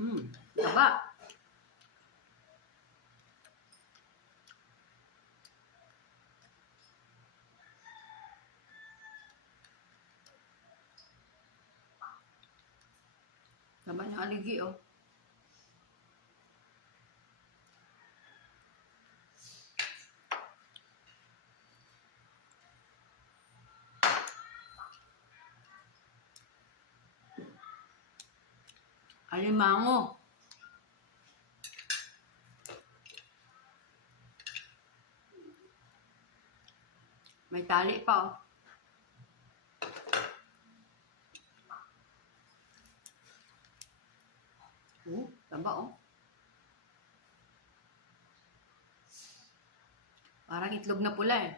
Taba. Taba ng aligi, oh. Alimango. May tali pa, oh. Taba, oh. Parang itlog na pula, eh.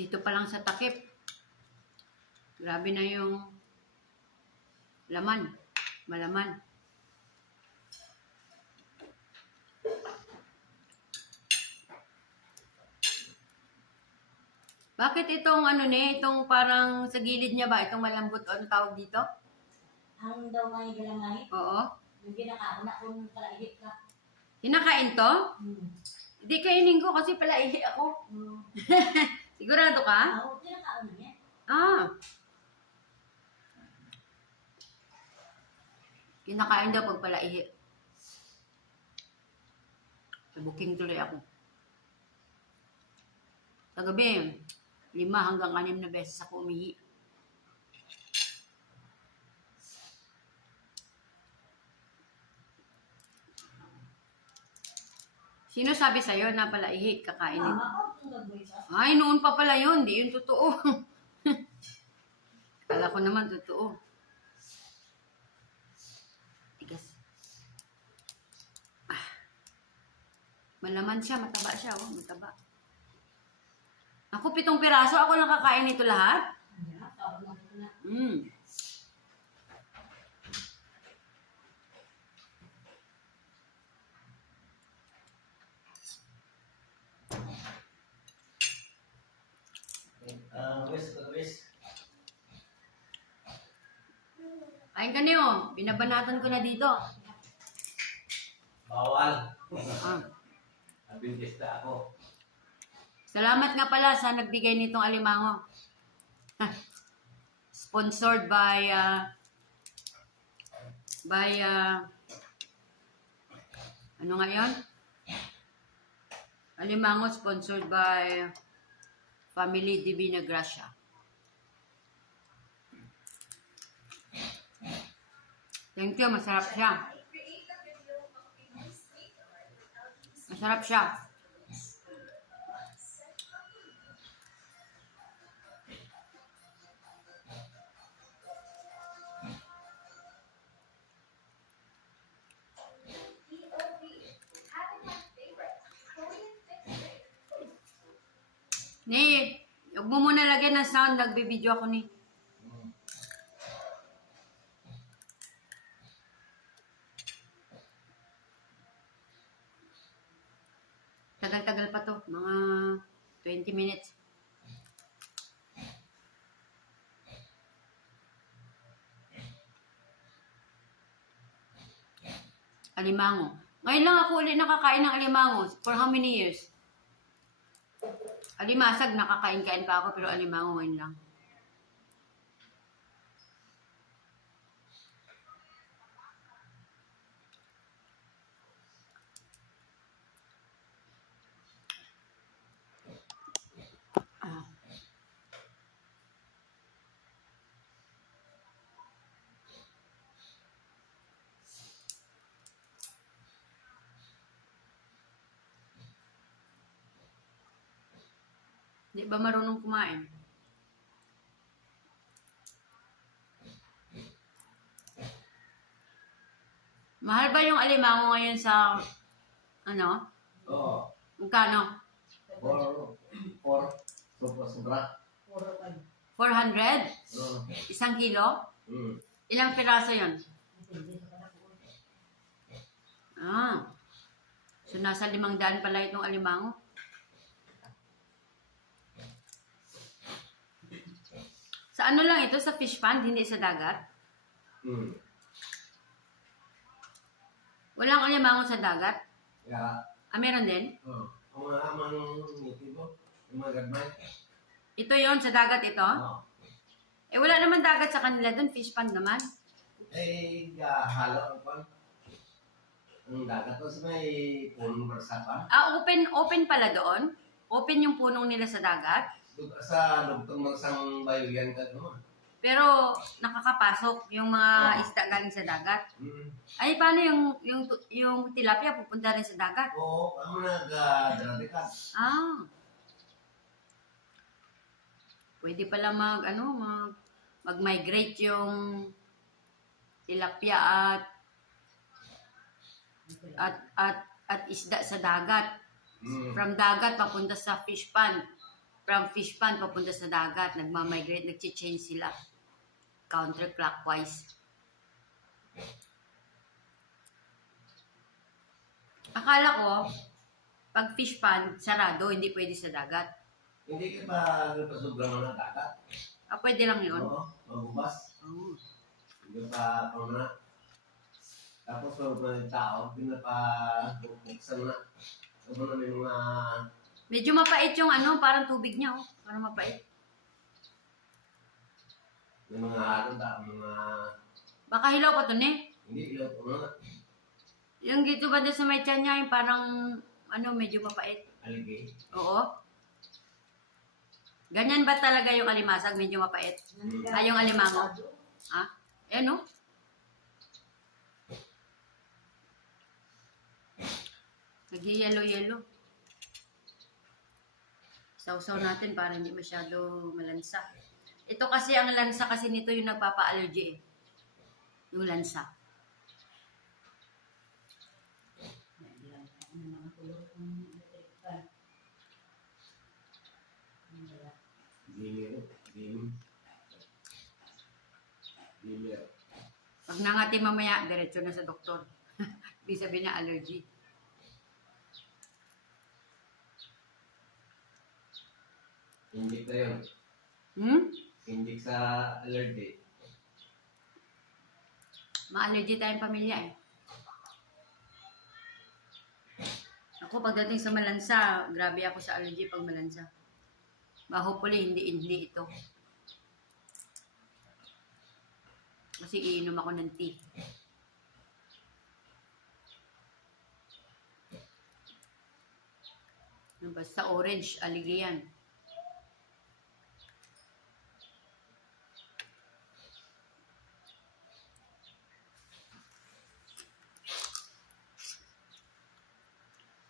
Dito pa lang sa takip. Grabe na yung laman. Malaman. Bakit itong ano itong parang sa gilid niya ba? Itong malambot o ano tawag dito? Ang daw may galamay? Oo. Yung ginakauna kung palaihi ka. Kinakain to? Hindi kainin ko kasi palaihi ako. Sigurado ka? Oo, kinakauna niya. Kinakain daw pag palaihi. Sa booking tuloy ako. Sa gabi, 5 hanggang 6 na beses ako umihi. Sino sabi sa'yo na palaihi kakainin? Ay, noon pa pala yun. Di yun totoo. Kala ko naman totoo. Tigas. Malaman siya. Mataba siya. Oh, mataba. Ako 7 piraso. Ako lang kakain nito lahat. West. Kain ka niyo. Binabanatan ko na dito. Bawal. Nabintista ako. Salamat nga pala sa nagbigay nitong alimango. Sponsored by ano nga yun? Alimango sponsored by Family Divina Gracia. Thank you, masarap siya. Masarap siya. Ni, huwag mo muna lagyan ng sound. Nagbibideo ako ni. Tagal-tagal pa to. Mga 20 minutes. Alimango. Ngayon lang ako ulit nakakain ng alimango. For how many years? Alimasag, nakakain-kain pa ako, pero alimango ngayon lang. Di ba marunong kumain? Mahal ba yung alimango ngayon sa, Oo. Magkano? Sobra. 400? Oo. Isang kilo? Mm. Ilang piraso yon? Ah. So, nasa 500 pala itong alimango. Sa ano lang ito? Sa fish pond, hindi sa dagat? Mm. Walang alimango sa dagat? Kaya, Meron din? ang mga amang ngiti mo, yung mga gadmay. Ito yon sa dagat ito? Oo. Wala naman dagat sa kanila doon. Fish pond naman. Halo ang pan. Ang dagat to sa may punong barsapan. Open pala doon? Open yung punong nila sa dagat? Sa lugtong magsang bayuyan ka naman. Pero nakakapasok yung mga Oo. isda galing sa dagat. Mm. Ay, paano yung tilapia pupunta rin sa dagat? Oo, ang nag-drabi ka. Ah. Pwede pala mag-migrate yung tilapia at isda sa dagat. Mm. From dagat papunta sa fish pond. From fish pond papunta sa dagat. Nagmamigrate, nag-change sila. Counterclockwise. Akala ko, pag fish pond, sarado, hindi pwede sa dagat. Hindi ka pa sobrang ng dagat. Pwede lang yun. Oo, magubas. Oh. Hindi pa pamana. Tapos mga tao, pinapabuksan na. Ano na may mga... Medyo mapait yung parang tubig niya, oh. Parang mapait. May mga mga... Baka hilaw pa to, ne? Hindi, ilaw ko na. Yung dito ba sa may tiyan niya, yung parang, medyo mapait. Aligay. Oo. Ganyan ba talaga yung alimasag? Medyo mapait? Yung alimango? Ha? Ayan, no? Nag-yellow-yellow. Sausaw natin para hindi masyado malansa. Ito kasi, ang lansa kasi nito yung nagpapa-allergy eh. Yung lansa. Dimir. Pag nangati mamaya, diretso na sa doktor. Ibig sabihin niya allergy. Indik na yun. Hmm? Indik sa allergy. Ma-allergy tayong pamilya eh. Ako pagdating sa malansa, grabe ako sa allergy pag malansa. Hopefully, hindi ito. Kasi iinom ako ng tea. Basta orange, allergy yan.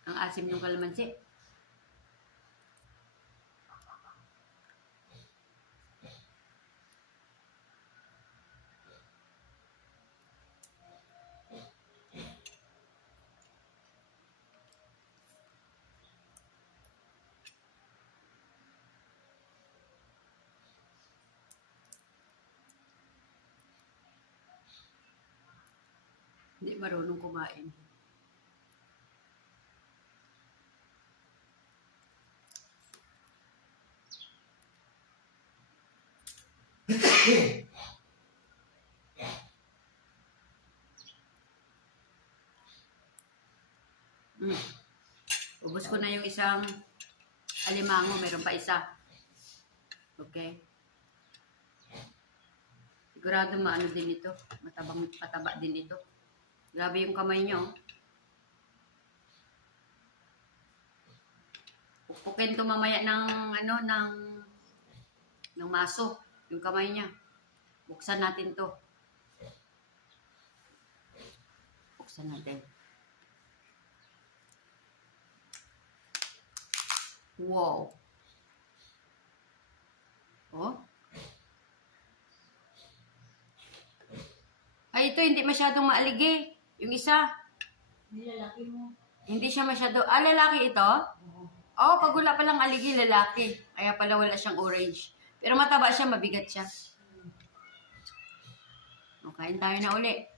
Ang asim ng kalamansi. Hindi marunong kumain. Ubus ko na yung isang alimango. Meron pa isa. Okay. Sigurado maano din ito. Mataba din ito. Grabe yung kamay nyo. Pukpukin to mamaya ng maso. Yung kamay niya. Buksan natin to. Buksan natin. Wow. Oh. Ay, ito hindi masyadong maaligay. Yung isa, Nilalaki mo. hindi siya masyado... lalaki ito? Oo, pag wala palang aligi, lalaki. Kaya pala wala siyang orange. Pero mataba siya, mabigat siya. O, kain tayo na uli.